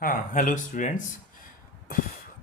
हाँ, hello students.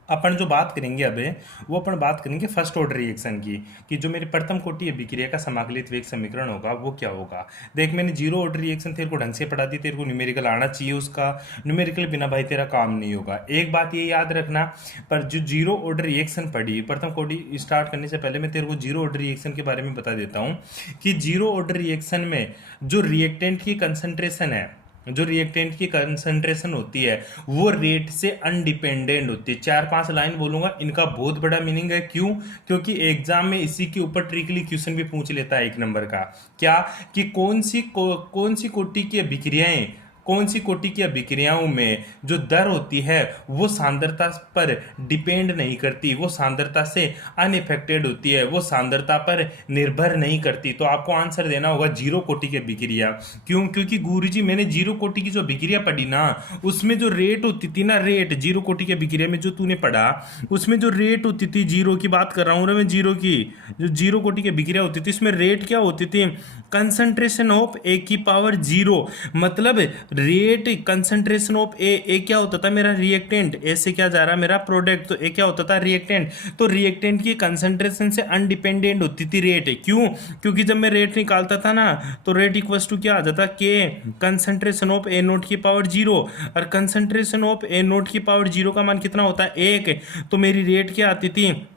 अपन जो बात करेंगे अबे वो अपन बात करेंगे फर्स्ट ऑर्डर रिएक्शन की कि जो मेरी प्रथम कोटि अभिक्रिया का समाकलित वेग समीकरण होगा वो क्या होगा। देख, मैंने जीरो ऑर्डर रिएक्शन तेरे को ढंग से पढ़ा दी, तेरे को न्यूमेरिकल आना चाहिए उसका। न्यूमेरिकल बिना भाई तेरा काम नहीं होगा। एक बात ये याद रखना, पर जो जीरो ऑर्डर रिएक्शन पढ़ी प्रथम कोटि स्टार्ट करने से पहले मैं तेरे को जीरो ऑर्डर रिएक्शन के बारे में बता देता हूँ कि जीरो ऑर्डर रिएक्शन में जो रिएक्टेंट की कंसंट्रेशन है, जो रिएक्टेंट की कंसंट्रेशन होती है वो रेट से अनडिपेंडेंट होती है। चार पांच लाइन बोलूंगा, इनका बहुत बड़ा मीनिंग है। क्यों? क्योंकि एग्जाम में इसी के ऊपर ट्रिकली क्वेश्चन भी पूछ लेता है एक नंबर का। क्या? कि कौन सी कोटि की अभिक्रियाएं, कौन सी कोटि की अभिक्रियाओं में जो दर होती है वो सांद्रता पर डिपेंड नहीं करती, वो सांद्रता से अनइफेक्टेड होती है, वो सांद्रता पर निर्भर नहीं करती। तो आपको आंसर देना होगा जीरो कोटि की अभिक्रिया। क्यों? क्योंकि गुरुजी मैंने जीरो कोटि की जो अभिक्रिया पढ़ी ना, उसमें जो रेट होती थी ना, रेट जीरो कोटि की अभिक्रिया में जो तूने पढ़ा उसमें जो रेट होती थी, जीरो की बात कर रहा हूँ ना मैं, जीरो की जो जीरो कोटि की अभिक्रिया होती थी इसमें रेट क्या होती थी? कंसंट्रेशन ऑफ ए की पावर जीरो। मतलब रेट कंसंट्रेशन ऑफ ए क्या होता था? मेरा रिएक्टेंट। ए से क्या जा रहा? मेरा प्रोडक्ट। तो ए क्या होता था? रिएक्टेंट। तो रिएक्टेंट की कंसंट्रेशन से अनडिपेंडेंट होती थी रेट। क्यों? क्योंकि जब मैं रेट निकालता था ना तो रेट इक्वल्स टू क्या आ जाता? के कंसंट्रेशन ऑफ ए नोट की पावर जीरो। और कंसंट्रेशन ऑफ ए नोट की पावर जीरो का मान कितना होता है? एक। तो मेरी रेट क्या आती थी?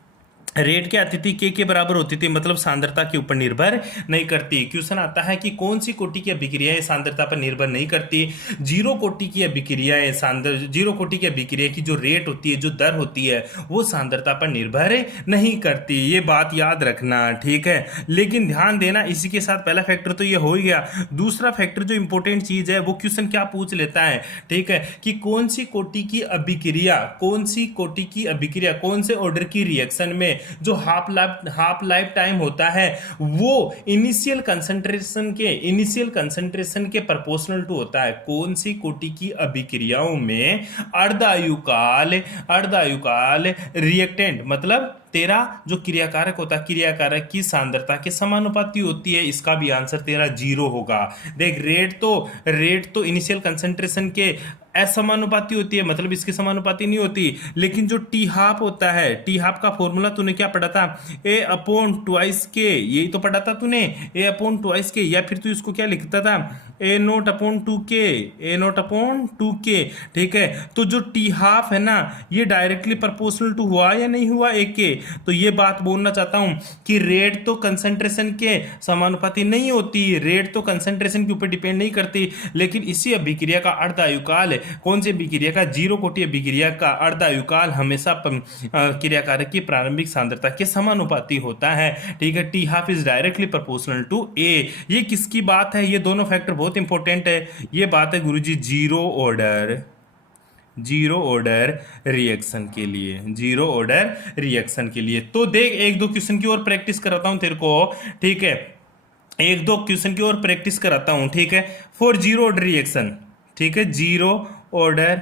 रेट क्या आती थी? के बराबर होती थी, मतलब सांद्रता के ऊपर निर्भर नहीं करती। क्वेश्चन आता है कि कौन सी कोटि की अभिक्रियाएं सांद्रता पर निर्भर नहीं करती? जीरो कोटि की अभिक्रियाएं, जीरो कोटि की अभिक्रिया की जो रेट होती है, जो दर होती है, वो सांद्रता पर निर्भर नहीं करती। ये बात याद रखना, ठीक है। लेकिन ध्यान देना, इसी के साथ पहला फैक्टर तो ये हो ही गया। दूसरा फैक्टर जो इंपॉर्टेंट चीज है वो क्वेश्चन क्या पूछ लेता है, ठीक है, कि कौन सी कोटि की अभिक्रिया, कौन सी कोटि की अभिक्रिया, कौन से ऑर्डर की रिएक्शन में जो हाफ लाइफ टाइम होता है वो इनिशियल कंसंट्रेशन के प्रोपोर्शनल टू होता है। कौन सी कोटि की अभिक्रियाओं में अर्धायुकाल रिएक्टेंट, मतलब तेरा जो क्रियाकारक होता है, क्रियाकारक की सांद्रता के समानुपाती होती है। इसका भी आंसर तेरा जीरो होगा। देख, रेट तो इनिशियल कंसंट्रेशन के असमानुपाती होती है, मतलब इसके समानुपाती नहीं होती। लेकिन जो टी हाफ होता है, टी हाफ का फॉर्मूला तूने क्या पढ़ा था? ए अपॉन ट्वाइस के, यही तो पढ़ा था तूने, ए अपॉन ट्वाइस के। या फिर तू इसको क्या लिखता था? ए नोट अपॉन टू के, ए नोट अपॉन टू के, ठीक है। तो जो टी हाफ है ना, ये डायरेक्टली प्रोपोर्शनल टू हुआ या नहीं हुआ एक के? तो ये बात बोलना चाहता हूं कि रेट तो कंसंट्रेशन के समानुपाती नहीं होती, रेट तो कंसंट्रेशन के ऊपर डिपेंड नहीं करती। लेकिन इसी अभिक्रिया का अर्धायुकाल, कौन सी अभिक्रिया का? जीरो कोटि अभिक्रिया का अर्धायुकाल हमेशा क्रियाकारक की प्रारंभिक सांद्रता के समानुपाती होता है, ठीक है। T half is directly proportional to A. ये किसकी बात है? ये दोनों फैक्टर बहुत इंपॉर्टेंट है। ये बात है गुरुजी जीरो ऑर्डर रिएक्शन के लिए, जीरो ऑर्डर रिएक्शन के लिए। तो देख, एक दो क्वेश्चन की और प्रैक्टिस कराता हूं तेरे को, ठीक है। एक दो क्वेश्चन की और प्रैक्टिस कराता हूं, ठीक है, फॉर जीरो ऑर्डर रिएक्शन, ठीक है। जीरो ऑर्डर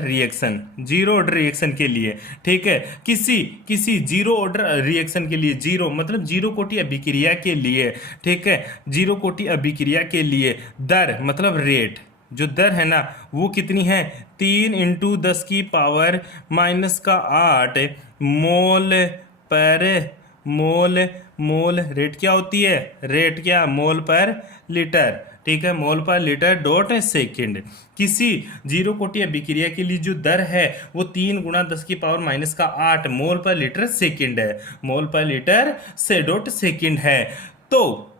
रिएक्शन के लिए, ठीक है, किसी जीरो ऑर्डर रिएक्शन के लिए, जीरो मतलब जीरो कोटि अभिक्रिया के लिए, ठीक है, जीरो कोटि अभिक्रिया के लिए दर मतलब रेट, जो दर है ना वो कितनी है? 3 × 10⁻⁻⁸ मोल रेट क्या होती है? रेट क्या? मोल पर लीटर, ठीक है, मोल पर लीटर डॉट सेकेंड। किसी जीरो कोटि अभिक्रिया के लिए जो दर है वो 3 × 10⁻⁸ मोल पर लीटर सेकेंड है, मोल पर लीटर से डॉट सेकेंड है। तो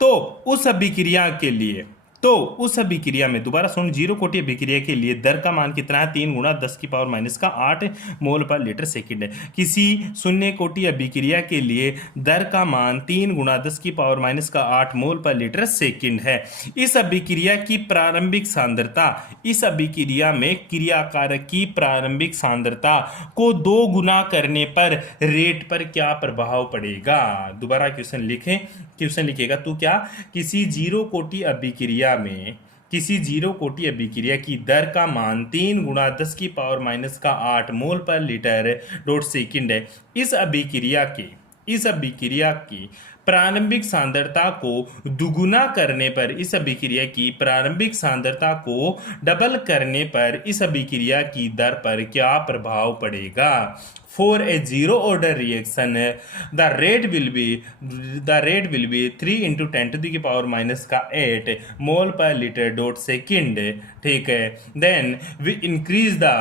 तो उस अभिक्रिया के लिए, तो उस अभिक्रिया में, दोबारा सुन, जीरो कोटि अभिक्रिया के लिए दर का मान कितना है? 3 × 10⁻⁸ मोल पर लीटर सेकेंड है। किसी शून्य कोटि अभिक्रिया के लिए दर का मान 3 × 10⁻⁸ मोल पर लीटर सेकेंड है। इस अभिक्रिया की प्रारंभिक सांद्रता, इस अभिक्रिया में क्रियाकारक की प्रारंभिक सांद्रता को 2 गुना करने पर रेट पर क्या प्रभाव पड़ेगा? दोबारा क्वेश्चन लिखें, क्वेश्चन लिखेगा तू क्या? किसी जीरो कोटि अभिक्रिया में, किसी जीरो कोटि अभिक्रिया की दर का मान 3 × 10⁻⁸ मोल पर लीटर डॉट सेकेंड है। इस अभिक्रिया की प्रारंभिक सांद्रता को दुगुना करने पर इस अभिक्रिया की प्रारंभिक सांद्रता को डबल करने पर इस अभिक्रिया की दर पर क्या प्रभाव पड़ेगा? For a zero order reaction, the rate will be 3 into 10 to the power minus का 8 मोल पर लीटर डॉट सेकेंड। ठीक है, then we increase the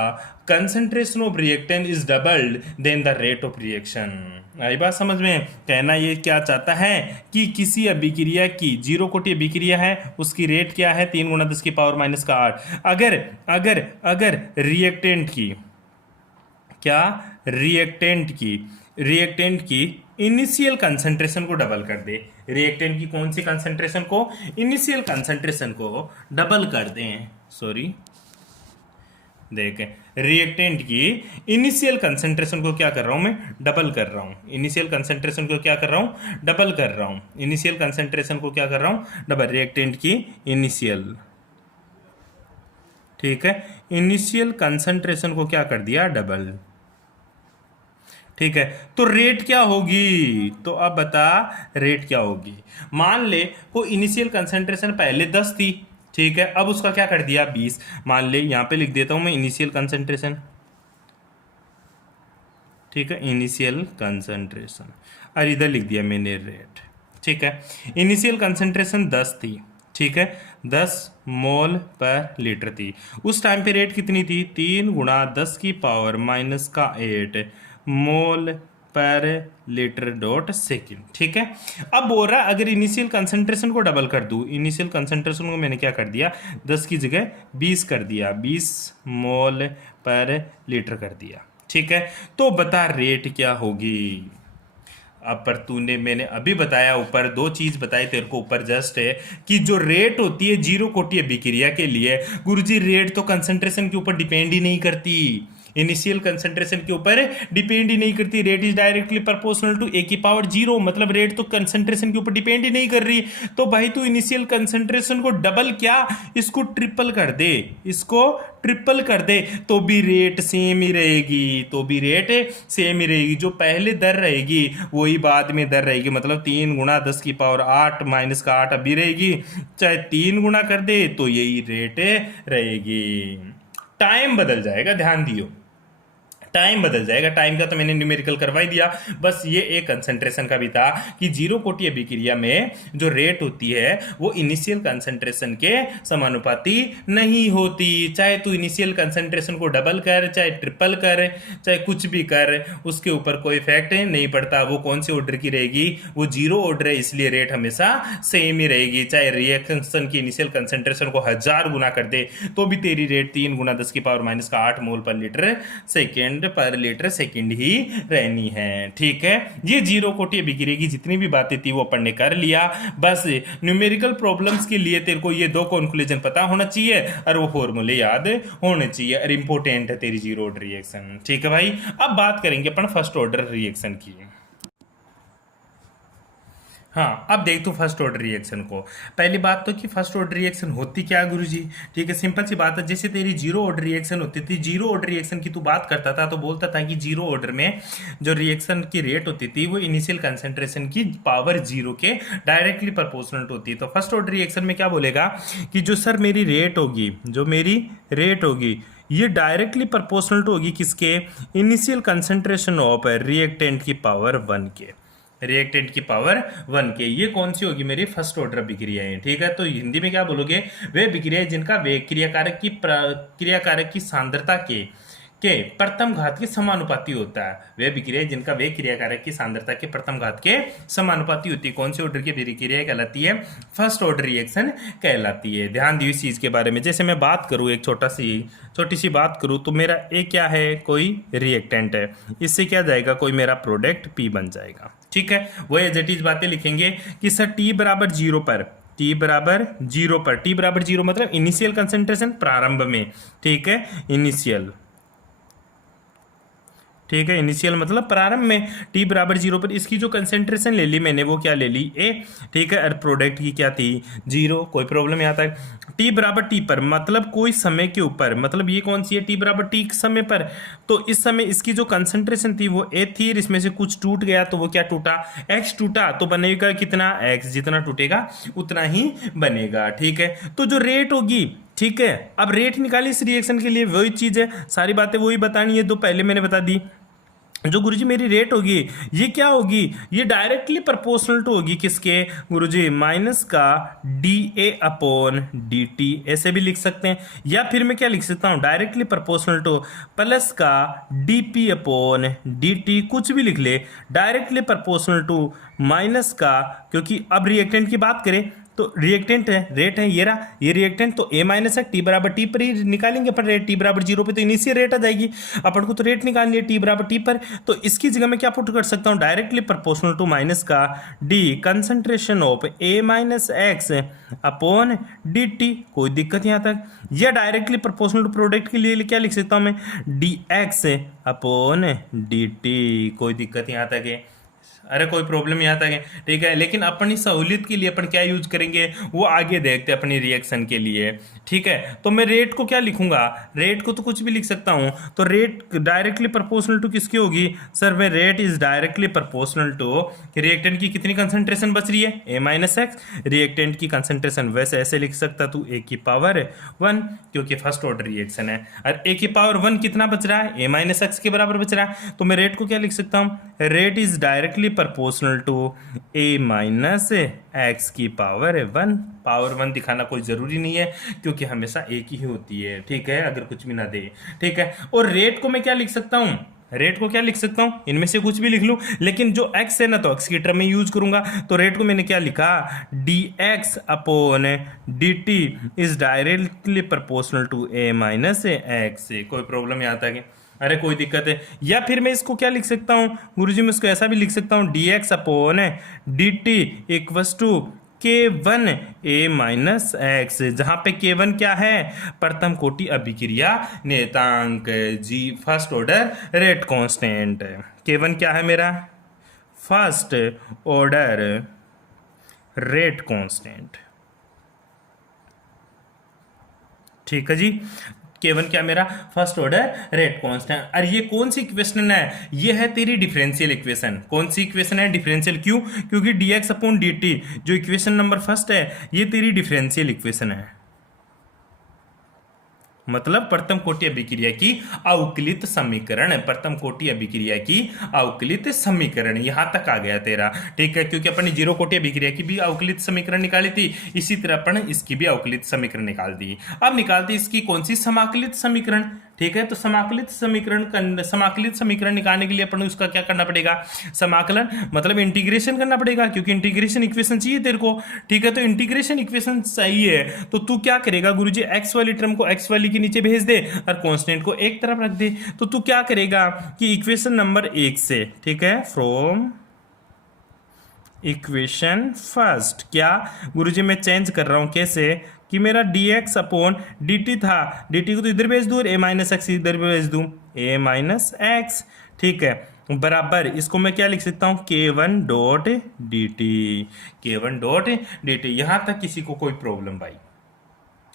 concentration of reactant is doubled then the rate of reaction। आई बात समझ में? कहना ये क्या चाहता है कि किसी अभिक्रिया की जीरो कोटि अभिक्रिया है, उसकी रेट क्या है? 3 गुणा 10 की पावर माइनस का 8। अगर अगर अगर रिएक्टेंट की क्या रिएक्टेंट की इनिशियल कंसंट्रेशन को डबल कर दे, रिएक्टेंट की कौन सी कंसंट्रेशन को? इनिशियल कंसंट्रेशन को डबल कर दें। सॉरी, देखें, रिएक्टेंट की इनिशियल कंसंट्रेशन को क्या कर रहा हूं मैं? डबल कर रहा हूं। इनिशियल कंसंट्रेशन को क्या कर रहा हूं? डबल कर रहा हूं। इनिशियल कंसंट्रेशन को क्या कर रहा हूं? डबल। रिएक्टेंट की इनिशियल, ठीक है, इनिशियल कंसंट्रेशन को क्या कर दिया? डबल। ठीक है, तो रेट क्या होगी? तो अब बता रेट क्या होगी। मान ले को इनिशियल कंसंट्रेशन पहले 10 थी, ठीक है, अब उसका क्या कर दिया? 20। मान ले, यहां पे लिख देता हूं मैं इनिशियल कंसंट्रेशन, ठीक है, इनिशियल कंसंट्रेशन, और इधर लिख दिया मैंने रेट। ठीक है, इनिशियल कंसंट्रेशन 10 थी, ठीक है, 10 मोल पर लीटर थी। उस टाइम पे रेट कितनी थी? 3 गुणा 10 की पावर माइनस का 8 मोल पर लीटर डॉट सेकेंड। ठीक है, अब बोल रहा अगर इनिशियल कंसंट्रेशन को डबल कर दूं, इनिशियल कंसंट्रेशन को मैंने क्या कर दिया? 10 की जगह 20 कर दिया, 20 मोल पर लीटर कर दिया। ठीक है, तो बता रेट क्या होगी? अब पर तूने, मैंने अभी बताया, ऊपर 2 चीज बताई तेरे को ऊपर जस्ट है कि जो रेट होती है जीरो कोटि अभिक्रिया के लिए, गुरुजी रेट तो कंसंट्रेशन के ऊपर डिपेंड ही नहीं करती, इनिशियल कंसंट्रेशन के ऊपर डिपेंड ही नहीं करती। Rate is directly proportional to A की पावर 0, मतलब रेट तो कंसंट्रेशन के ऊपर डिपेंड ही नहीं कर रही। तो भाई तू इनिशियल कंसंट्रेशन को डबल क्या, इसको ट्रिपल कर दे, इसको ट्रिपल कर दे, तो भी रेट सेम ही रहेगी, तो भी रेट सेम ही रहेगी। जो पहले दर रहेगी वही बाद में दर रहेगी, मतलब 3 गुणा 10 की पावर 8 माइनस का 8 अभी रहेगी, चाहे 3 गुणा कर दे तो यही रेट रहेगी। टाइम बदल जाएगा, ध्यान दियो, टाइम बदल जाएगा। टाइम का तो मैंने न्यूमेरिकल करवा ही दिया, बस ये एक कंसंट्रेशन का भी था कि जीरो कोटि अभिक्रिया में जो रेट होती है वो इनिशियल कंसंट्रेशन के समानुपाती नहीं होती। चाहे तू इनिशियल कंसंट्रेशन को डबल कर, चाहे ट्रिपल कर, चाहे कुछ भी कर, उसके ऊपर कोई इफेक्ट नहीं पड़ता। वो कौन से ऑर्डर की रहेगी? वो जीरो ऑर्डर है, इसलिए रेट हमेशा सेम ही रहेगी। चाहे रिएक्शन की इनिशियल कंसंट्रेशन को 1000 गुना कर दे तो भी तेरी रेट 3 गुना 10 की पावर माइनस का 8 मोल पर लीटर सेकेंड पर लीटर सेकंड ही रहनी है। ठीक है, ये जीरो कोटि अभिक्रिया की जितनी भी बातें थी वो अपन ने कर लिया। बस न्यूमेरिकल प्रॉब्लम्स के लिए तेरे को ये 2 कंक्लूजन पता होना चाहिए और वो फॉर्मूले याद होने चाहिए, और इंपॉर्टेंट है तेरी जीरो ऑर्डर रिएक्शन। ठीक है भाई, अब बात करेंगे अपन फर्स्ट ऑर्डर रिएक्शन की। हाँ, अब देख तू फर्स्ट ऑर्डर रिएक्शन को। पहली बात तो कि फर्स्ट ऑर्डर रिएक्शन होती क्या गुरुजी? ठीक है, सिंपल सी बात है, जैसे तेरी जीरो ऑर्डर रिएक्शन होती थी, जीरो ऑर्डर रिएक्शन की तू बात करता था तो बोलता था कि जीरो ऑर्डर में जो रिएक्शन की रेट होती थी वो इनिशियल कंसंट्रेशन की पावर 0 के डायरेक्टली प्रोपोर्शनल होती है। तो फर्स्ट ऑर्डर रिएक्शन में क्या बोलेगा कि जो सर मेरी रेट होगी, जो मेरी रेट होगी ये डायरेक्टली प्रोपोर्शनल होगी किसके? इनिशियल कंसंट्रेशन ऑफ रिएक्टेंट की पावर 1 के, रिएक्टेंट की पावर 1 के। ये कौन सी होगी? मेरी फर्स्ट ऑर्डर अभिक्रियाएं। ठीक है, तो हिंदी में क्या बोलोगे? वे अभिक्रियाएं जिनका वे क्रियाकारक की सांद्रता के प्रथम घात के समानुपाती होता है। वे अभिक्रियाएं जिनका वे क्रियाकारक की सांद्रता के प्रथम घात के समानुपाती होती है। कौन सी ऑर्डर की अभिक्रिया कहलाती है? फर्स्ट ऑर्डर रिएक्शन कहलाती है। ध्यान दियो इस चीज के बारे में। जैसे मैं बात करूं, एक छोटी सी बात करूं, तो मेरा ए क्या है? कोई रिएक्टेंट है, इससे क्या जाएगा? कोई मेरा प्रोडक्ट पी बन जाएगा। ठीक है, वही एज इट इज बातें लिखेंगे कि सर टी बराबर 0 पर, टी बराबर 0 पर, टी बराबर 0 मतलब इनिशियल कंसंट्रेशन प्रारंभ में। ठीक है, इनिशियल, ठीक है, इनिशियल मतलब प्रारंभ में t बराबर 0 पर इसकी जो कंसेंट्रेशन ले ली मैंने वो क्या ले ली a, ठीक है। और प्रोडक्ट की क्या थी 0, कोई प्रॉब्लम यहाँ तक। t बराबर t पर मतलब कोई समय के ऊपर, मतलब ये कौन सी है t बराबर t समय पर, तो इस समय इसकी जो कंसेंट्रेशन थी वो a थी, इसमें से कुछ टूट गया तो वो क्या टूटा x टूटा, तो बनेगा कितना x, जितना टूटेगा उतना ही बनेगा, ठीक है। तो जो रेट होगी, ठीक है, अब रेट निकाली इस रिएक्शन के लिए, वही चीज है, सारी बातें वही बतानी है, तो पहले मैंने बता दी। जो गुरुजी मेरी रेट होगी ये क्या होगी, ये डायरेक्टली प्रोपोर्शनल टू होगी किसके गुरुजी, माइनस का D A upon D T, ऐसे भी लिख सकते हैं, या फिर मैं क्या लिख सकता हूँ डायरेक्टली प्रोपोर्शनल टू प्लस का D P upon D T, कुछ भी लिख ले, डायरेक्टली प्रोपोर्शनल टू माइनस का, क्योंकि अब रिएक्टेंट की बात करें तो रिएक्टेंट है, रेट है ये रहा, ये रिएक्टेंट तो a माइनस है, टी बराबर टी पर ही निकालेंगे अपन रेट, टी बराबर 0 पे तो इनिशियल रेट आ जाएगी, अपन को तो रेट निकालनी है टी बराबर टी पर, तो इसकी जगह मैं क्या पुट कर सकता हूँ डायरेक्टली प्रोपोर्शनल टू माइनस का D concentration of a minus x upon D T, कोई दिक्कत यहाँ तक, या डायरेक्टली प्रोपोर्शनल टू प्रोडक्ट के लिए क्या लिख सकता हूँ मैं D x upon D T, कोई दिक्कत यहाँ तक है, अरे कोई प्रॉब्लम यहाँ तक है, ठीक है। लेकिन अपनी सहूलियत के लिए अपन क्या यूज करेंगे वो आगे देखते हैं अपनी रिएक्शन के लिए, ठीक है। तो मैं रेट को क्या लिखूंगा, रेट को तो कुछ भी लिख सकता हूं, तो रेट डायरेक्टली प्रोपोर्शनल टू किसकी होगी सर, वे rate is directly proportional to reactant की कितनी कंसंट्रेशन बच रही है a माइनस एक्स, रिएक्टेंट की कंसंट्रेशन वैसे ऐसे लिख सकता तू a की पावर 1, क्योंकि फर्स्ट ऑर्डर रिएक्शन है, और a की पावर 1 कितना बच रहा है, a माइनस एक्स के बराबर बच रहा है, तो मैं रेट को क्या लिख सकता हूँ, rate is directly proportional to a minus x की पावर 1, पावर 1 दिखाना कोई जरूरी नहीं है क्योंकि हमेशा एक ही होती है, ठीक है, अगर कुछ भी ना दे, ठीक है। और रेट को मैं क्या लिख सकता हूं, रेट को क्या लिख सकता हूं, इनमें से कुछ भी लिख लूं, लेकिन जो x है ना तो x की टर्म में यूज करूंगा, तो रेट को मैंने क्या लिखा d x upon D t is directly proportional to a minus x, कोई प्रॉब्लम यहाँ तक है, अरे कोई दिक्कत है। या फिर मैं इसको क्या लिख सकता हूँ गुरुजी, मैं इसको ऐसा भी लिख सकता हूँ D x upon D T equals to K1 A minus X, जहां पे K1 क्या है प्रथम कोटि अभिक्रिया नियतांक, जी first order rate constant, K1 क्या है मेरा फर्स्ट ऑर्डर रेट कांस्टेंट, ठीक है जी। K1 क्या मेरा फर्स्ट ऑर्डर रेट कांस्टेंट, और ये कौन सी इक्वेशन है, ये है तेरी डिफरेंशियल इक्वेशन, कौन सी इक्वेशन है डिफरेंशियल, क्यों, क्योंकि dx अपॉन dt जो इक्वेशन नंबर फर्स्ट है ये तेरी डिफरेंशियल इक्वेशन है, मतलब प्रथम कोटि अभिक्रिया की अवकलित समीकरण, प्रथम कोटि अभिक्रिया की अवकलित समीकरण यहां तक आ गया तेरा, ठीक है, क्योंकि अपन ने जीरो कोटि अभिक्रिया की भी अवकलित समीकरण निकाली थी, इसी तरह अपन इसकी भी अवकलित समीकरण निकाल दी। अब निकालते इसकी कौन सी समाकलित समीकरण, ठीक है। तो समाकलित समीकरण निकालने के लिए अपन उसका क्या करना पड़ेगा, समाकलन मतलब इंटीग्रेशन करना पड़ेगा, क्योंकि इंटीग्रेशन इक्वेशन चाहिए तेरे को, ठीक है। तो इंटीग्रेशन इक्वेशन चाहिए तो तू क्या करेगा गुरुजी, एक्स वाली टर्म को एक्स वाली के नीचे भेज दे और कांस्टेंट को एक तरफ रख दे, तो तू क्या करेगा कि इक्वेशन नंबर 1 से, ठीक है, फ्रॉम इक्वेशन फर्स्ट, क्या गुरुजी मैं चेंज कर रहा हूं, कैसे कि मेरा dx अपॉन dt था, dt को तो इधर भेज दूं और a माइनस एक्स इधर भेज दूं, a माइनस एक्स, ठीक है, बराबर इसको मैं क्या लिख सकता हूं k1 dot D T, k1 dot D T. यहां तक किसी को कोई प्रॉब्लम भाई,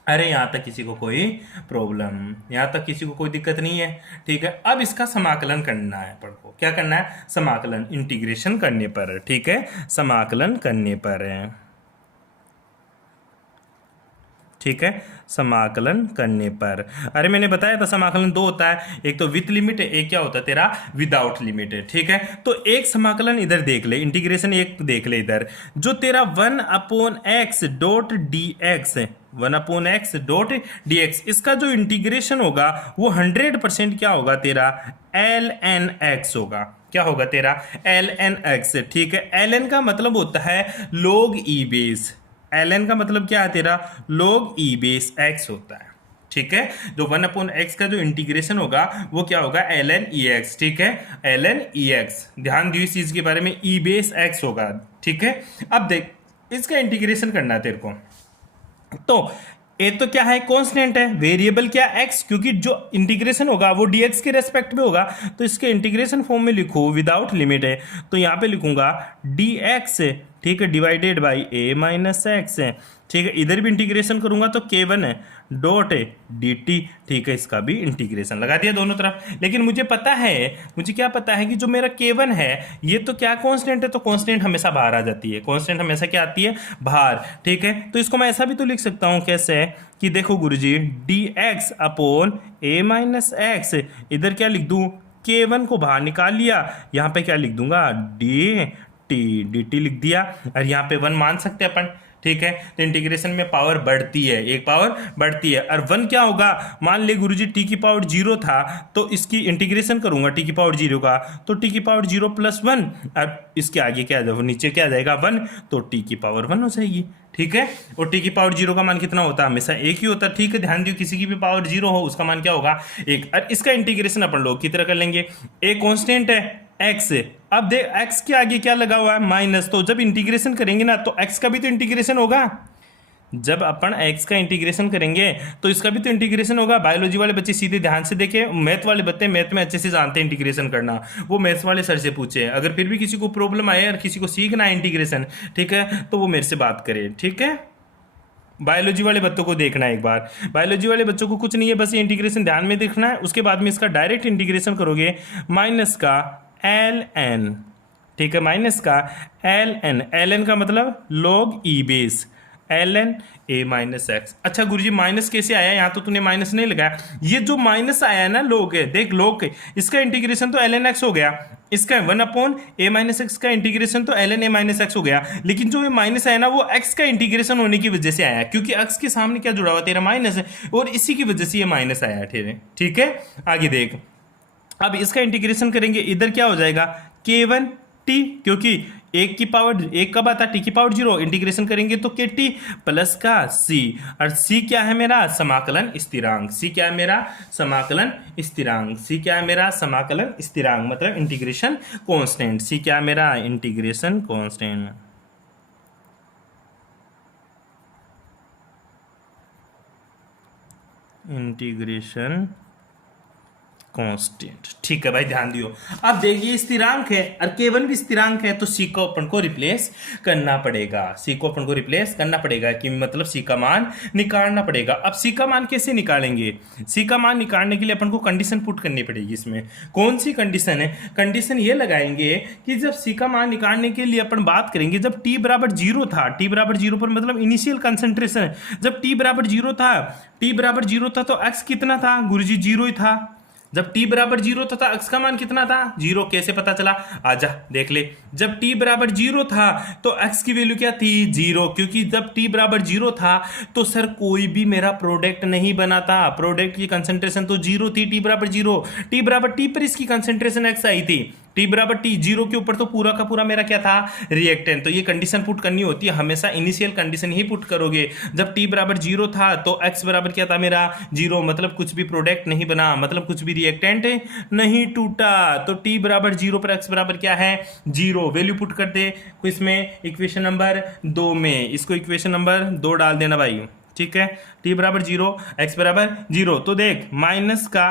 अरे यहां तक किसी को कोई प्रॉब्लम, यहां तक किसी को कोई दिक्कत नहीं है, ठीक है। अब इसका समाकलन करना है अपन को, क्या करना है, समाकलन, इंटीग्रेशन करने पर, ठीक है, समाकलन करने पर, ठीक है, समाकलन करने पर। अरे मैंने बताया था समाकलन दो होता है, एक तो विथ लिमिट है, एक क्या होता है तेरा विदाउट लिमिट है, ठीक है। तो एक समाकलन इधर देख ले, इंटीग्रेशन एक देख ले इधर, जो तेरा 1 upon x dot D x, 1 upon x dot D x, इसका जो इंटीग्रेशन होगा वो 100% क्या होगा तेरा एल एन एक्स होगा, क्या होगा तेरा एल एन एक्स, ठीक है। एल एन का मतलब होता है log ई बेस, ln का मतलब क्या है तेरा log ई बेस x होता है, ठीक है। जो 1 अपॉन एक्स का जो इंटीग्रेशन होगा वो क्या होगा ln ई एक्स, ठीक है, ln ई एक्स, ध्यान दियो इस चीज के बारे में, ई बेस x होगा, ठीक है। अब देख इसका इंटीग्रेशन करना है तेरे को, तो ए तो क्या है, कांस्टेंट है, वेरिएबल क्या एक्स, क्योंकि जो इंटीग्रेशन होगा वो डीएक्स के रेस्पेक्ट में होगा, तो इसके इंटीग्रेशन फॉर्म में लिखो विदाउट लिमिट है, तो यहाँ पे लिखूंगा डी एक्स, ठीक है, divided by A minus x है, ठीक है, इधर भी इंटीग्रेशन करूंगा तो k1 है डॉट है डी टी, ठीक है, इसका भी इंटीग्रेशन लगा दिया दोनों तरफ। लेकिन मुझे पता है, मुझे क्या पता है कि जो मेरा k1 है ये तो क्या कांस्टेंट है, तो कांस्टेंट हमेशा बाहर आ जाती है, कांस्टेंट हमेशा क्या आती है, बाहर, ठीक है। तो इसको मैं ऐसा भी तो लिख सकता हूँ, कैसे, कि देखो गुरुजी डी एक्स अपॉन ए माइनस एक्स, इधर क्या लिख दूँ, k1 को बाहर निकाल लिया, यहाँ पे क्या लिख दूंगा, डी टी लिख दिया, और यहाँ पे 1 मान सकते हैं अपन, ठीक है। तो इंटीग्रेशन में पावर बढ़ती है, एक पावर बढ़ती है, और 1 क्या होगा, मान ले गुरुजी टी की पावर 0 था, तो इसकी इंटीग्रेशन करूंगा टी की पावर 0 का, तो टी की पावर 0 प्लस 1, और इसके आगे क्या आ जाएगा, नीचे क्या आ जाएगा 1, तो टी की पावर 1 हो जाएगी, ठीक है। और टी की पावर 0 का मान कितना होता है, हमेशा एक ही होता है, ठीक है, ध्यान दियो, किसी की भी पावर 0 हो उसका मान क्या होगा, एक। और इसका इंटीग्रेशन अपन लोग की तरह कर लेंगे, ए कांस्टेंट है x, अब देख x के आगे क्या लगा हुआ है, माइनस, तो जब इंटीग्रेशन करेंगे ना तो x का भी तो इंटीग्रेशन होगा, जब अपन x का इंटीग्रेशन करेंगे तो इसका भी तो इंटीग्रेशन होगा। बायोलॉजी वाले बच्चे सीधे ध्यान से देखें, मैथ वाले बच्चे मैथ में अच्छे से जानते हैं इंटीग्रेशन करना, वो मैथ्स वाले सर से पूछे, अगर फिर भी किसी को प्रॉब्लम आए और किसी को सीखना है इंटीग्रेशन, ठीक है, तो वो मेरे से बात करे, ठीक है। बायोलॉजी वाले बच्चों को देखना है एक बार, बायोलॉजी वाले बच्चों को कुछ नहीं है, बस ये इंटीग्रेशन ध्यान में देखना है, उसके बाद में इसका डायरेक्ट इंटीग्रेशन करोगे, माइनस का एल एन, ठीक है, माइनस का एल एन का मतलब log e base l N a minus x. अच्छा गुरुजी माइनस कैसे आया, यहाँ तो तूने माइनस नहीं लगाया, ये जो माइनस आया है ना लोग है, देख लोग इसका इंटीग्रेशन तो एल एन एक्स हो गया, इसका 1 अपॉन ए माइनस एक्स का इंटीग्रेशन तो l N a minus x हो गया, लेकिन जो ये माइनस आया ना वो एक्स का इंटीग्रेशन होने की वजह से आया, क्योंकि एक्स के सामने क्या जुड़ा हुआ तेरा माइनस है, और इसी की वजह से ये माइनस आया, ठीक है। आगे देख, अब इसका इंटीग्रेशन करेंगे, इधर क्या हो जाएगा k1 t, क्योंकि एक की पावर एक कब आता, टी की पावर 0, इंटीग्रेशन करेंगे तो के टी प्लस का c, और c क्या है मेरा, समाकलन स्थिरांक, c क्या है मेरा, समाकलन स्थिरांक, c क्या है मेरा, समाकलन स्थिरांक, मतलब इंटीग्रेशन कांस्टेंट, c क्या है मेरा, इंटीग्रेशन कांस्टेंट, इंटीग्रेशन कांस्टेंट, ठीक है भाई, ध्यान दियो। अब देखिए स्थिरांक है और केवल भी स्थिरांक है, तो सी को अपन को रिप्लेस करना पड़ेगा, सी को अपन को रिप्लेस करना पड़ेगा, कि मतलब सी का मान निकालना पड़ेगा। अब सी का मान कैसे निकालेंगे, सी का मान निकालने के लिए अपन को कंडीशन पुट करनी पड़ेगी। इसमें कौन सी कंडीशन है, कंडीशन ये लगाएंगे कि जब सी का मान निकालने के लिए अपन बात करेंगे, जब टी बराबर 0 था, टी बराबर 0 पर मतलब इनिशियल कंसंट्रेशन है, जब टी बराबर 0 था, टी बराबर 0 था तो एक्स कितना था गुरुजी, 0 ही था। जब t बराबर 0 था x का मान कितना था, 0, कैसे पता चला, आजा देख ले, जब t बराबर 0 था तो x की वैल्यू क्या थी, 0, क्योंकि जब t बराबर 0 था तो सर कोई भी मेरा प्रोडक्ट नहीं बना था, प्रोडक्ट की कंसंट्रेशन तो 0 थी, t बराबर 0, t बराबर t पर इसकी कंसंट्रेशन x आई थी, t बराबर t 0 के ऊपर तो पूरा का पूरा मेरा क्या था, रिएक्टेंट। तो ये कंडीशन पुट करनी होती है, हमेशा इनिशियल कंडीशन ही पुट करोगे। जब t बराबर 0 था तो x बराबर क्या था मेरा, 0, मतलब कुछ भी प्रोडक्ट नहीं बना, मतलब कुछ भी रिएक्टेंट नहीं टूटा, तो t बराबर 0 पर x बराबर क्या है, 0, वैल्यू पुट कर दे इसमें इक्वेशन नंबर 2 में, इसको इक्वेशन नंबर 2 डाल देना भाई, ठीक है। t बराबर 0, x बराबर 0, तो देख माइनस का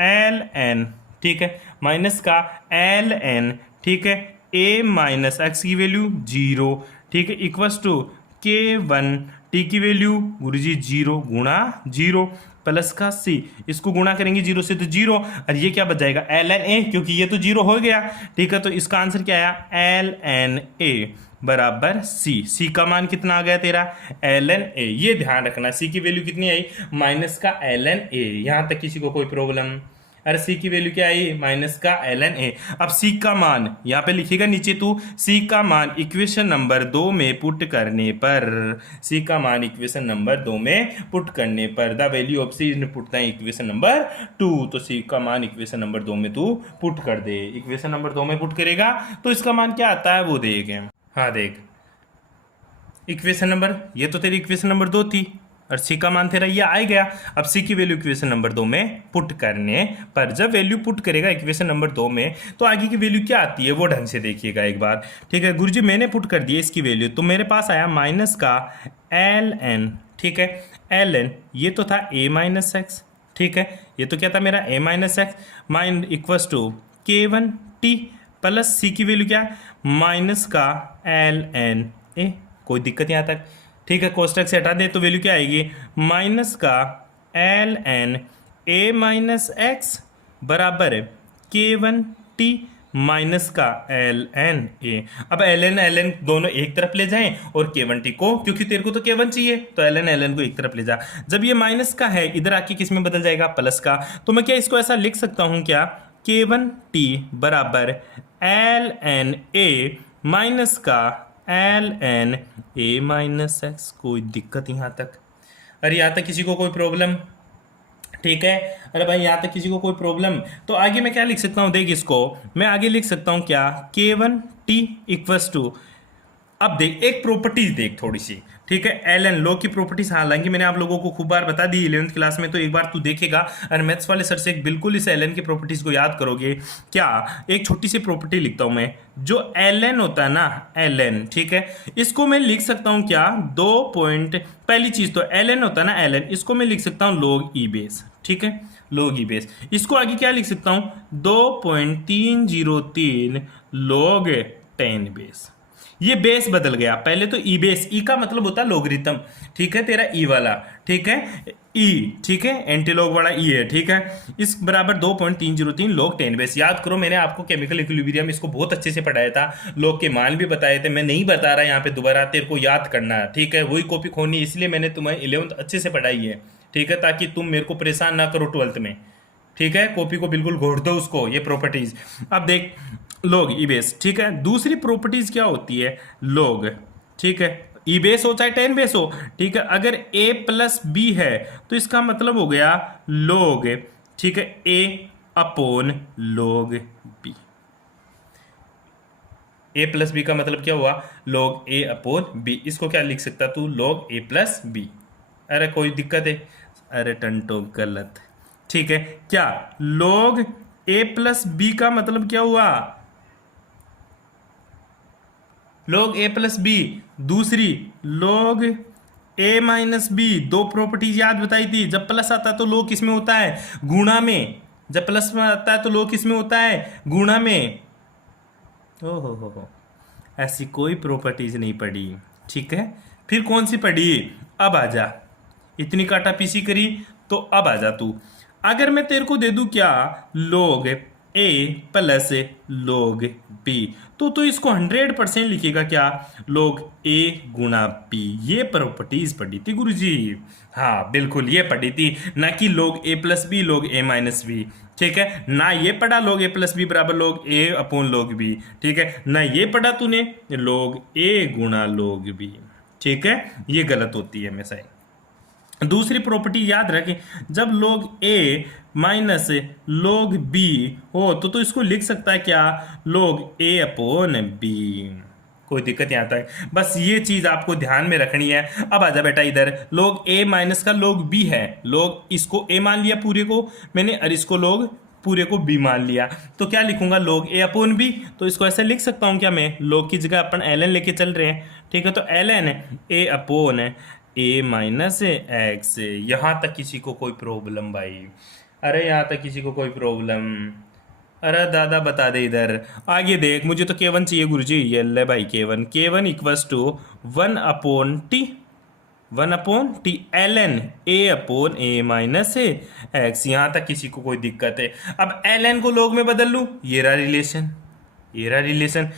एल एन, ठीक है, माइनस का एल एन, ठीक है, a माइनस एक्स की वैल्यू 0, ठीक है, इक्वस टू k1 t की वैल्यू गुरुजी 0 गुणा 0 प्लस का c, इसको गुणा करेंगे 0 से तो 0, और ये क्या बच जाएगा एल एन ए, क्योंकि ये तो 0 हो गया, ठीक है। तो इसका आंसर क्या आया, एल एन ए बराबर सी, सी का मान कितना आ गया तेरा, एल एन ए। ये ध्यान रखना, सी की वैल्यू कितनी आई, माइनस का एल एन ए, यहां तक किसी को कोई प्रॉब्लम, अरे सी की वैल्यू क्या आई, माइनस का एल एन ए। अब सी का मान यहाँ पे लिखेगा नीचे तू, सी का मान इक्वेशन नंबर 2 में पुट करने पर, सी का मान इक्वेशन नंबर 2 में पुट करने पर, द वैल्यू ऑफ सी पुटता है इक्वेशन नंबर 2, तो सी का मान इक्वेशन नंबर 2 में तू पुट कर दे, इक्वेशन नंबर 2 में पुट करेगा तो इसका मान क्या आता है वो देखें। हाँ देख, इक्वेशन नंबर, ये तो तेरी इक्वेशन नंबर 2 थी और सी का मान तेरा ये आ गया। अब सी की वैल्यू इक्वेशन नंबर 2 में पुट करने पर, जब वैल्यू पुट करेगा इक्वेशन नंबर 2 में तो आगे की वैल्यू क्या आती है वो ढंग से देखिएगा एक बार, ठीक है। गुरुजी मैंने पुट कर दिया इसकी वैल्यू, तो मेरे पास आया माइनस का एल एन, ठीक है। एल एन ये तो था ए माइनस एक्स, ठीक है, ये तो क्या था मेरा ए माइनस एक्स माइन equals to K one T plus C की वैल्यू क्या है माइनस का एल एन ए, कोई दिक्कत यहाँ तक, ठीक है। कोष्टक से हटा दे तो वैल्यू क्या आएगी माइनस का l N a minus x बराबर के वन टी माइनस का एल एन ए। अब एल एन दोनों एक तरफ ले जाएं और के वन टी को, क्योंकि तेरे को तो के वन चाहिए तो एल एन को एक तरफ ले जा। जब ये माइनस का है इधर आके किस में बदल जाएगा प्लस का, तो मैं क्या इसको ऐसा लिख सकता हूं क्या के वन टी बराबर एल एन ए माइनस का l N a minus x. कोई दिक्कत यहाँ तक? अरे यहाँ तक किसी को कोई प्रॉब्लम? ठीक है। अरे भाई यहाँ तक किसी को कोई प्रॉब्लम? तो आगे मैं क्या लिख सकता हूँ, देख इसको मैं आगे लिख सकता हूँ क्या k one T equals to, अब देख एक प्रॉपर्टीज देख थोड़ी सी, ठीक है। एल एन लॉग की प्रॉपर्टीज हालांकि मैंने आप लोगों को खूब बार बता दी 11th क्लास में, तो एक बार तू देखेगा और मैथ्स वाले सर से एक बिल्कुल इस एल एन की प्रॉपर्टीज को याद करोगे क्या। एक छोटी सी प्रॉपर्टी लिखता हूं मैं, जो एल एन होता है ना एल एन, ठीक है, इसको मैं लिख सकता हूं क्या 2 पहली चीज तो एल एन होता है ना एल एन, इसको मैं लिख सकता हूं लॉग ई बेस, ठीक है, लॉग ई बेस। इसको आगे क्या लिख सकता हूं 2.303 लॉग 10 बेस। ये बेस बदल गया, पहले तो ई बेस, ई का मतलब होता है लोगरिथम, ठीक है, तेरा ई वाला, ठीक है, ई, ठीक है, एंटीलॉग वाला ई है, ठीक है। इस बराबर 2.303 लॉग 10 बेस। याद करो मैंने आपको केमिकल इक्विलिब्रियम इसको बहुत अच्छे से पढ़ाया था, लॉग के मान भी बताए थे, मैं नहीं बता रहा यहाँ पे दोबारा, तेरे को याद करना है, ठीक है। वही कॉपी खोनी, इसलिए मैंने तुम्हें 11th अच्छे से पढ़ाई है, ठीक है, ताकि तुम मेरे को परेशान ना करो 12th में, ठीक है। कॉपी को बिल्कुल घोट दो उसको, ये प्रॉपर्टीज। अब देख लॉग ई बेस, ठीक है। दूसरी प्रॉपर्टीज क्या होती है लॉग, ठीक है, ई बेस हो चाहे 10 बेस हो, ठीक है। अगर ए प्लस बी है तो इसका मतलब हो गया लॉग, ठीक है, ए अपॉन लॉग बी। ए प्लस बी का मतलब क्या हुआ लॉग ए अपॉन बी। इसको क्या लिख सकता तू लॉग ए प्लस बी। अरे कोई दिक्कत है? अरे टंटो गलत, ठीक है। क्या लॉग ए प्लस बी का मतलब क्या हुआ लॉग ए प्लस बी। दूसरी लॉग ए माइनस बी, दो प्रॉपर्टीज याद बताई थी, जब प्लस आता है तो लॉग किस में होता है गुणा में, जब प्लस में आता है तो लॉग किस में होता है गुणा में। हो ऐसी कोई प्रॉपर्टीज नहीं पढ़ी, ठीक है। फिर कौन सी पढ़ी? अब आजा, इतनी काटा पीसी करी तो अब आजा तू। अगर मैं तेरे को दे दूं क्या लॉग ए प्लस लॉग बी, तो इसको 100% लिखेगा क्या लॉग ए गुणा बी। ये प्रॉपर्टीज पढ़ी थी गुरुजी, हाँ बिल्कुल ये पढ़ी थी, ना कि लॉग ए प्लस बी लॉग ए माइनस बी, ठीक है। ना ये पढ़ा लॉग ए प्लस बी बराबर लॉग ए अपॉन लॉग बी, ठीक है। ना ये पढ़ा तूने लॉग ए गुणा लॉग बी, ठीक है। ये गलत होती है हमेशा। दूसरी प्रॉपर्टी याद रखें, जब लॉग ए माइनस लॉग बी हो तो इसको लिख सकता है क्या लॉग ए अपॉन बी। कोई दिक्कत यहाँ तक? बस ये चीज आपको ध्यान में रखनी है। अब आजा बेटा इधर, लॉग ए माइनस का लॉग बी है, लॉग इसको ए मान लिया पूरे को मैंने और इसको लॉग पूरे को बी मान लिया, तो क्या लिखूंगा लॉग ए अपॉन बी। तो इसको ऐसे लिख सकता हूँ क्या मैं, लॉग की जगह अपन एल एन लेके चल रहे हैं, ठीक है। तो l N A upon A minus x. यहाँ तक किसी को कोई प्रॉब्लम भाई? अरे यहाँ तक किसी को कोई प्रॉब्लम? अरे दादा बता दे इधर। आगे देख, मुझे तो केवन चाहिए गुरुजी, ये ले भाई K one. K one equals to 1/t, 1/t L N A upon A minus x. यहाँ तक किसी को कोई दिक्कत है? अब एल एन को लॉग में बदल लूँ, ये रहा रिलेशन, ये रहा रिलेशन,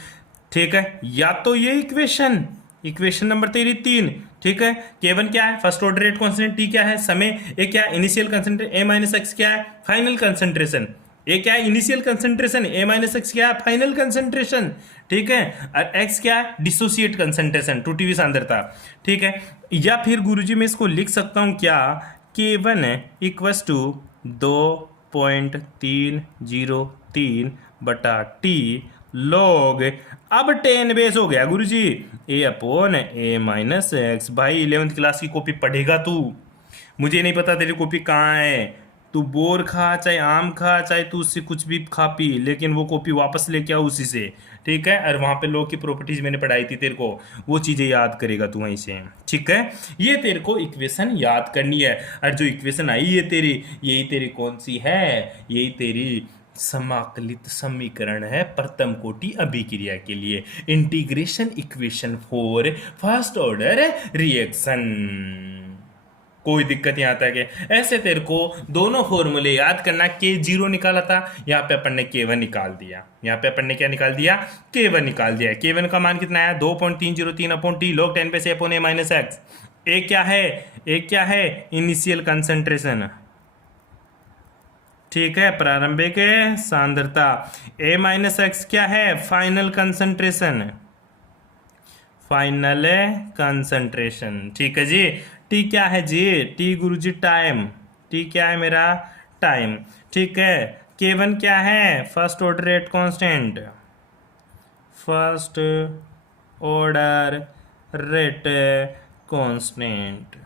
ठीक है। या तो ये इक्वेशन, इक्वेशन नंबर तेरी 3, ठीक है। केवन क्या है first order rate constant, T क्या है समय, ए क्या है इनिशियल कंसंट्रेशन, ए माइनस एक्स क्या है फाइनल कंसंट्रेशन, ए क्या है इनिशियल कंसंट्रेशन, ए माइनस एक्स क्या है फाइनल कंसंट्रेशन, ठीक है। और एक्स क्या है डिसोसिएट कंसंट्रेशन, टूटी हुई सांद्रता, ठीक है। या फिर गुरुजी मैं इसको लिख सकता हूं क्या K1 इक्वस टू 2.303 बटा टी लॉग, अब 10 बेस हो गया गुरुजी ए अपॉन ए माइनस एक्स। भाई 11th क्लास की कॉपी पढ़ेगा तू? मुझे नहीं पता तेरी कॉपी कहाँ है, तू बोर खा चाहे आम खा चाहे तू उससे कुछ भी खा पी, लेकिन वो कॉपी वापस लेके आओ उसी से, ठीक है। और वहां पे लॉ की प्रॉपर्टीज मैंने पढ़ाई थी तेरे को, वो चीजें याद करेगा तू वहीं से, ठीक है। ये तेरे को इक्वेशन याद करनी है। और जो इक्वेशन आई है तेरी, यही तेरी कौन सी है, यही तेरी समाकलित समीकरण है प्रथम कोटि अभिक्रिया के लिए, integration equation for first order reaction. कोई दिक्कत यहाँ तक है? ऐसे तेरे को दोनों फॉर्मूले याद करना। के जीरो निकाला था, यहाँ पे अपन ने के वन निकाल दिया, यहाँ पे अपन ने क्या निकाल दिया, के वन निकाल दिया। के वन का मान कितना है, 2.303 अपॉन टी log 10 पे से अपॉन ए माइनस एक्स। ए क्या है, ए क्या है, इनिशियल कंसंट्रेशन, ठीक है, प्रारंभिक सांद्रता। ए माइनस एक्स क्या है, फाइनल कंसंट्रेशन, फाइनल कंसंट्रेशन, ठीक है जी। टी क्या है जी, टी गुरुजी टाइम, टी क्या है मेरा, टाइम, ठीक है। के वन क्या है, first order rate constant, first order rate constant.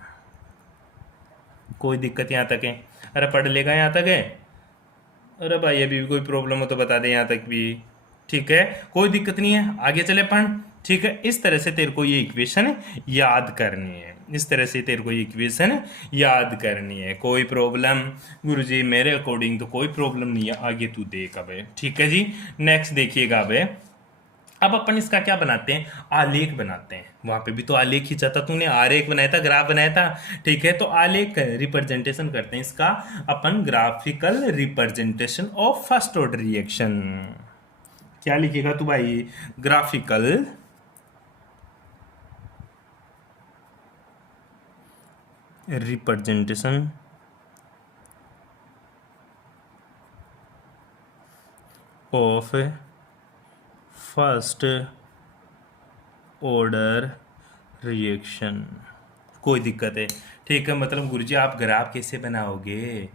कोई दिक्कत यहाँ तक है? अरे पढ़ लेगा यहाँ तक है? अरे भाई अभी भी कोई प्रॉब्लम हो तो बता दे यहाँ तक भी, ठीक है, कोई दिक्कत नहीं है, आगे चले पढ़, ठीक है। इस तरह से तेरे को ये इक्वेशन याद करनी है, इस तरह से तेरे को ये इक्वेशन याद करनी है। कोई प्रॉब्लम? गुरुजी मेरे अकॉर्डिंग तो कोई प्रॉब्लम नहीं है, आगे तू देख अब, ठीक है जी। नेक्स्ट देखिएगा अब अपन इसका क्या बनाते हैं, आलेख बनाते हैं। वहां पे भी तो आलेख खींचा था तूने, आरेख बनाया था, ग्राफ बनाया था, ठीक है। तो आलेख रिप्रेजेंटेशन करते हैं इसका अपन, graphical representation of first order reaction. क्या लिखेगा तू भाई, graphical representation of first order reaction. कोई दिक्कत है? ठीक है, मतलब गुरुजी आप ग्राफ कैसे बनाओगे?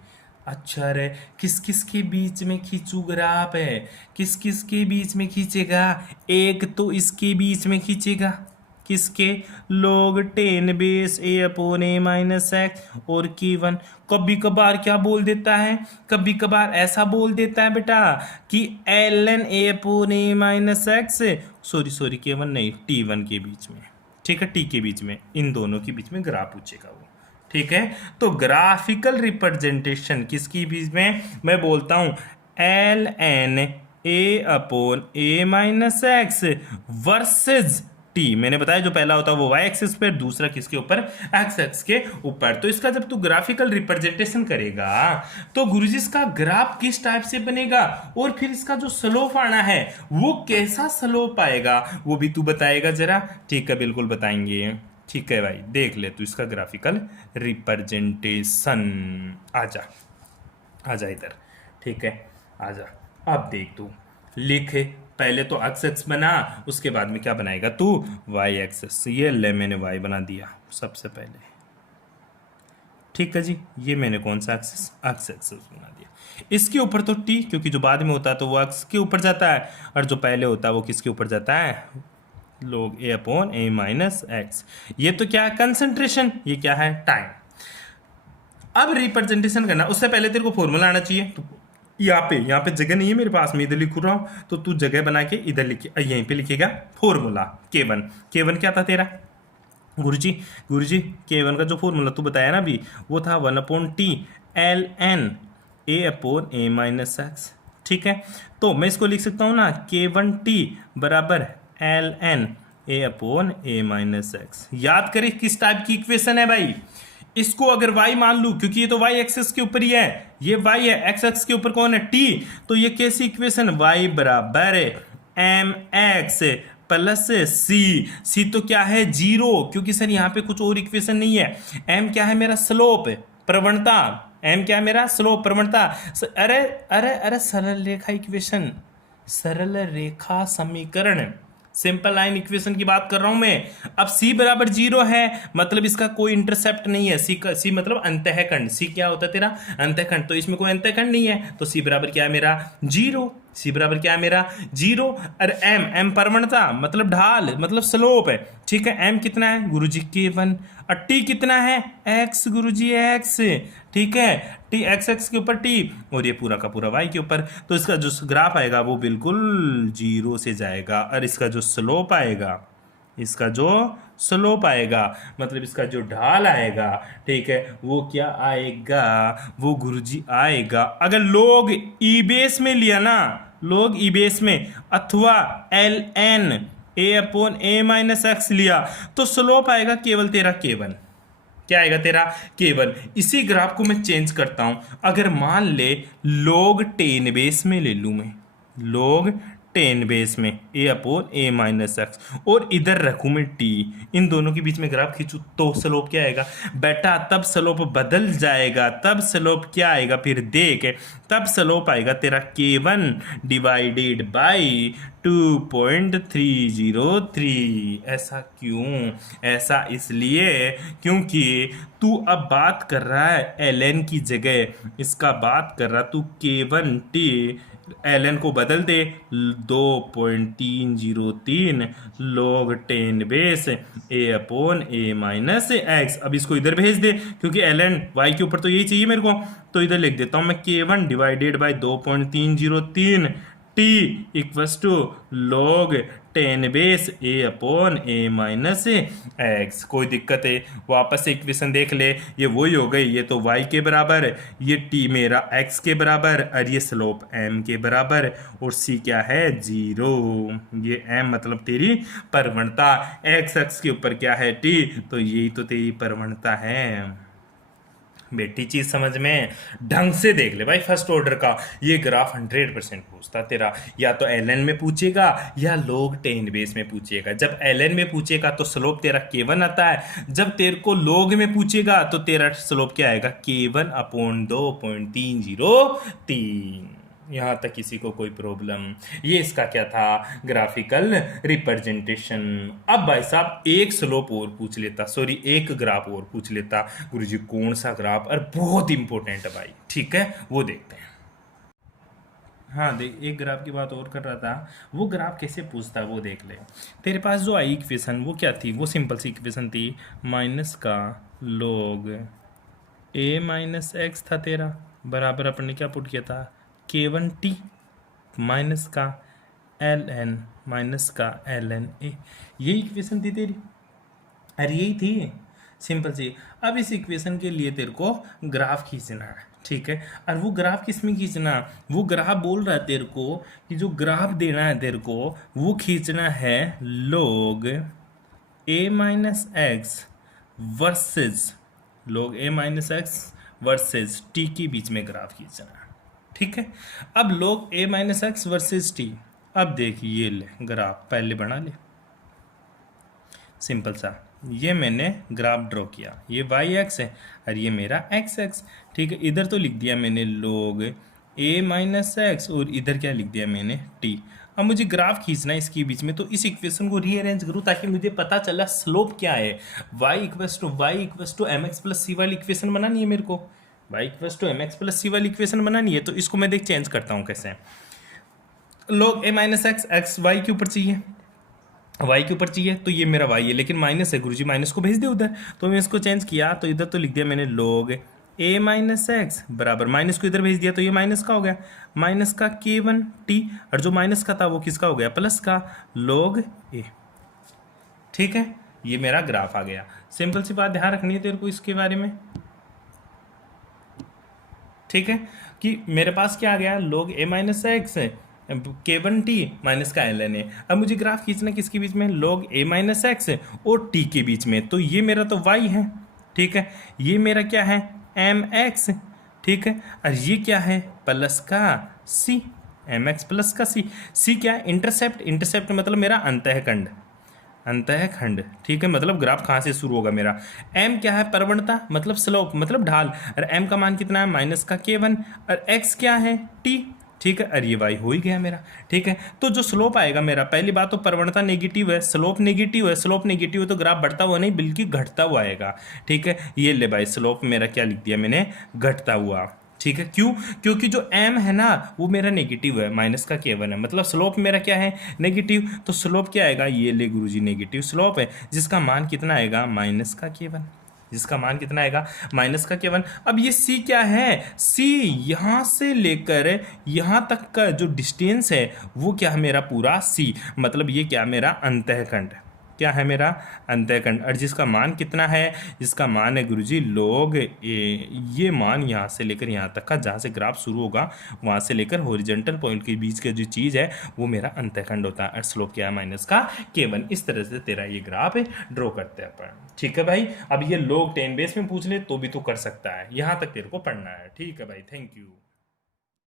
अच्छा रे, किस किस के बीच में खींचू ग्राफ है, किस किस के बीच में खींचेगा? एक तो इसके बीच में खींचेगा, किसके, log 10 base a upon A minus x और की वन। कभी कभार क्या बोल देता है, कभी कभार ऐसा बोल देता है बेटा कि ln ए अपॉन ए माइनस एक्स, सॉरी के वन नहीं, टी वन के बीच में, ठीक है, टी के बीच में, इन दोनों के बीच में ग्राफ पूछेगा वो, ठीक है। तो ग्राफिकल रिप्रेजेंटेशन किसकी बीच में, मैं बोलता हूं ln ए अपॉन ए माइनस एक्स वर्सेज टी। मैंने बताया जो पहला होता है वो वाई एक्सिस पे, दूसरा किसके ऊपर, एक्स एक्स के ऊपर। तो इसका जब तू ग्राफिकल रिप्रेजेंटेशन करेगा तो गुरुजी इसका ग्राफ किस टाइप से बनेगा, और फिर इसका जो स्लोप आना है वो कैसा स्लोप आएगा वो भी तू बताएगा जरा, ठीक है, बिल्कुल बताएंगे, ठीक है भाई। देख ले तू इसका ग्राफिकल रिप्रेजेंटेशन, आजा आजा इधर, ठीक है, आजा। अब देख तू लिख, पहले तो एक्स एक्स बना, उसके बाद में क्या बनाएगा तू, वाई एक्सेस। ये ले मैंने वाई बना दिया सबसे पहले, ठीक है जी। ये मैंने कौन सा एक्सेस, एक्स एक्सेस बना दिया। इसके ऊपर तो टी, क्योंकि जो बाद में होता है तो वो एक्स के ऊपर जाता है, और जो पहले होता है वो किसके ऊपर जाता है, log ए अपॉन ए माइनस एक्स। ये तो क्या है, कंसंट्रेशन, ये क्या है, टाइम। अब रिप्रेजेंटेशन करना, उससे पहले तेरे को फॉर्मूला आना चाहिए। तो यहाँ पे जगह नहीं है मेरे पास, मैं इधर लिख रहा हूँ, तो तू जगह बना के इधर लिखे, यहीं पे लिखेगा फॉर्मूला के वन क्या था तेरा, गुरुजी के वन का जो फॉर्मूला तू बताया ना अभी, वो था 1/t ln ए अपॉन ए माइनस एक्स, ठीक है। तो मैं इसको लिख सकता हूँ ना, k1t बराबर ln ए अपॉन ए माइनस एक्स। याद करें किस टाइप की इक्वेशन है भाई, इसको अगर y मान लूं, क्योंकि ये तो y एक्सेस के ऊपर ही है, ये y है, x एक्स के ऊपर कौन है, t, तो ये कैसी इक्वेशन, y बराबर एम एक्स प्लस सी तो क्या है, जीरो, क्योंकि सर यहाँ पे कुछ और इक्वेशन नहीं है। m क्या है मेरा, स्लोप, प्रवणता, m क्या है मेरा, स्लोप, प्रवणता। अरे अरे अरे सरल रेखा इक्वेशन, सरल रेखा समीकरण, सिंपल लाइन इक्वेशन की बात कर रहा हूं मैं। अब c बराबर 0 है, मतलब इसका कोई इंटरसेप्ट नहीं है, c मतलब अंतःखंड, c क्या होता है तेरा, अंतःखंड, तो इसमें कोई अंतःखंड नहीं है, तो c बराबर क्या है मेरा, 0, c बराबर क्या है मेरा, 0। और m परवणता मतलब ढाल, मतलब स्लोप है, ठीक है। m कितना है गुरुजी, k1, और t कितना है, x गुरुजी x, ठीक है, टी एक्स एक्स के ऊपर टी और ये पूरा का पूरा वाई के ऊपर। तो इसका जो ग्राफ आएगा वो बिल्कुल जीरो से जाएगा, और इसका जो स्लोप आएगा, इसका जो स्लोप आएगा मतलब इसका जो ढाल आएगा, ठीक है, वो क्या आएगा, वो गुरुजी आएगा, अगर लोग ई बेस में लिया ना, लोग ई बेस में अथवा l N A upon A minus x लिया, तो स्लोप आएगा केवल तेरा केवन। क्या आएगा तेरा केवल। इसी ग्राफ को मैं चेंज करता हूं, अगर मान ले लोग 10 बेस में ले लूं मैं, लोग 10 बेस में ए अपॉन ए माइनस एक्स, और इधर रखूं मैं टी, इन दोनों के बीच में ग्राफ खींचूं, तो स्लोप क्या आएगा बेटा, तब स्लोप बदल जाएगा, तब स्लोप क्या आएगा फिर देख, तब स्लोप आएगा तेरा K1 डिवाइडेड बाई 2.303। ऐसा क्यों, ऐसा इसलिए क्योंकि तू अब बात कर रहा है ln की जगह, इसका बात कर रहा तू K1T, ln को बदल दे 2.303 log 10 base a upon A minus x. अब इसको इधर भेज दे क्योंकि ln y के ऊपर तो यही चाहिए मेरे को, तो इधर लिख देता हूं मैं K1 divided by 2.303 t equals to log 10 base a upon A minus x. कोई दिक्कत है, वापस से इक्वेशन देख ले, ये वही हो गई, ये तो y के बराबर, ये t मेरा x के बराबर, और ये स्लोप m के बराबर, और c क्या है 0। ये m मतलब तेरी प्रवणता, x x के ऊपर क्या है t, तो यही तो तेरी प्रवणता है। बेटी चीज समझ में ढंग से देख ले भाई, फर्स्ट ऑर्डर का ये ग्राफ 100% पूछता तेरा, या तो ln में पूछेगा या log 10 बेस में पूछेगा। जब ln में पूछेगा तो स्लोप तेरा K1 आता है, जब तेरे को log में पूछेगा तो तेरा स्लोप क्या आएगा K1 अपॉन 2.303। यहाँ तक किसी को कोई प्रॉब्लम। ये इसका क्या था, ग्राफिकल रिप्रेजेंटेशन। अब भाई साहब एक स्लोप और पूछ लेता, सॉरी एक ग्राफ और पूछ लेता। गुरुजी कौन सा ग्राफ, और बहुत इंपॉर्टेंट है भाई, ठीक है वो देखते हैं। हाँ देख, एक ग्राफ की बात और कर रहा था, वो ग्राफ कैसे पूछता वो देख ले। तेरे पास जो आई इक्वेशन वो क्या थी, वो सिंपल सी इक्वेशन थी, माइनस का log ए माइनस एक्स था तेरा, बराबर अपन ने क्या पुट किया था K1T माइनस का ln माइनस का ln ए। यही इक्वेशन थी तेरी, अरे यही थी सिंपल सी। अब इस इक्वेशन के लिए तेरे को ग्राफ खींचना है, ठीक है, और वो ग्राफ किस में खींचना, वो ग्राफ बोल रहा है तेरे को कि जो ग्राफ देना है तेरे को वो खींचना है log ए माइनस एक्स वर्सेज, log ए माइनस एक्स वर्सेज टी के बीच में ग्राफ खींचना है, ठीक है। अब log ए माइनस एक्स वर्सेज टी, अब देख ये ले ग्राफ पहले बना ले, सिंपल सा, ये मैंने ग्राफ ड्रॉ किया, ये वाई एक्स है और ये मेरा एक्स एक्स, ठीक है। इधर तो लिख दिया मैंने log ए माइनस एक्स, और इधर क्या लिख दिया मैंने टी। अब मुझे ग्राफ खींचना है इसके बीच में, तो इस इक्वेशन को रीअरेंज करूँ ताकि मुझे पता चला स्लोप क्या है। y equals to M X plus C वाली इक्वेशन बनानी है मेरे को, y equals to M X plus C वाली इक्वेशन बनानी है। तो इसको मैं देख चेंज करता हूँ कैसे, log ए माइनस एक्स, एक्स वाई के ऊपर चाहिए, y के ऊपर चाहिए, तो ये मेरा y है, लेकिन माइनस है गुरुजी, माइनस को भेज दे उधर। तो मैं इसको चेंज किया, तो इधर तो लिख दिया मैंने log ए माइनस एक्स बराबर, माइनस को इधर भेज दिया तो ये माइनस का हो गया, माइनस का K1T, और जो माइनस का था वो किसका हो गया, प्लस का log ए, ठीक है। ये मेरा ग्राफ आ गया। सिंपल सी बात ध्यान रखनी है तेरे को इसके बारे में, ठीक है, कि मेरे पास क्या आ गया, log ए माइनस एक्स है K1T माइनस का ln है। अब मुझे ग्राफ खींचना किसके बीच में, log ए माइनस एक्स और t के बीच में, तो ये मेरा तो y है, ठीक है, ये मेरा क्या है mx, ठीक है, और ये क्या है प्लस का c, mx प्लस का c। c क्या है, इंटरसेप्ट, इंटरसेप्ट मतलब मेरा अंतःखंड, अंतःखंड, ठीक है, मतलब ग्राफ कहाँ से शुरू होगा मेरा। m क्या है, प्रवणता मतलब स्लोप मतलब ढाल, और m का मान कितना है माइनस का K1, और x क्या है t, ठीक है, और ये y हो ही गया मेरा, ठीक है। तो जो स्लोप आएगा मेरा, पहली बात तो प्रवणता नेगेटिव है, स्लोप नेगेटिव है, स्लोप नेगेटिव है तो ग्राफ बढ़ता हुआ नहीं बल्कि घटता हुआ आएगा, ठीक है। ये ले भाई स्लोप मेरा क्या लिख दिया मैंने, घटता हुआ, ठीक है। क्यों, क्योंकि जो m है ना वो मेरा नेगेटिव है, माइनस का K1 है, मतलब स्लोप मेरा क्या है नेगेटिव, तो स्लोप क्या आएगा, ये ले गुरुजी नेगेटिव स्लोप है जिसका मान कितना आएगा माइनस का K1, जिसका मान कितना आएगा माइनस का K1। अब ये C क्या है, C यहाँ से लेकर यहाँ तक का जो डिस्टेंस है वो क्या है मेरा पूरा C, मतलब ये क्या मेरा अंतःखंड, क्या है मेरा अंतःखंड। और जिसका मान कितना है, जिसका मान है गुरुजी log ए, ये मान यहाँ से लेकर यहाँ तक का, जहाँ से ग्राफ शुरू होगा वहाँ से लेकर हॉरिजॉन्टल पॉइंट के बीच का जो चीज़ है वो मेरा अंतःखंड होता है। और स्लोप क्या है माइनस का K1। इस तरह से तेरा ये ग्राफ ड्रॉ करते हैं अपन। ठीक है भाई, अब ये log 10 बेस में पूछ ले तो भी तू कर सकता है, यहाँ तक तेरे को पढ़ना है। ठीक है भाई, थैंक यू।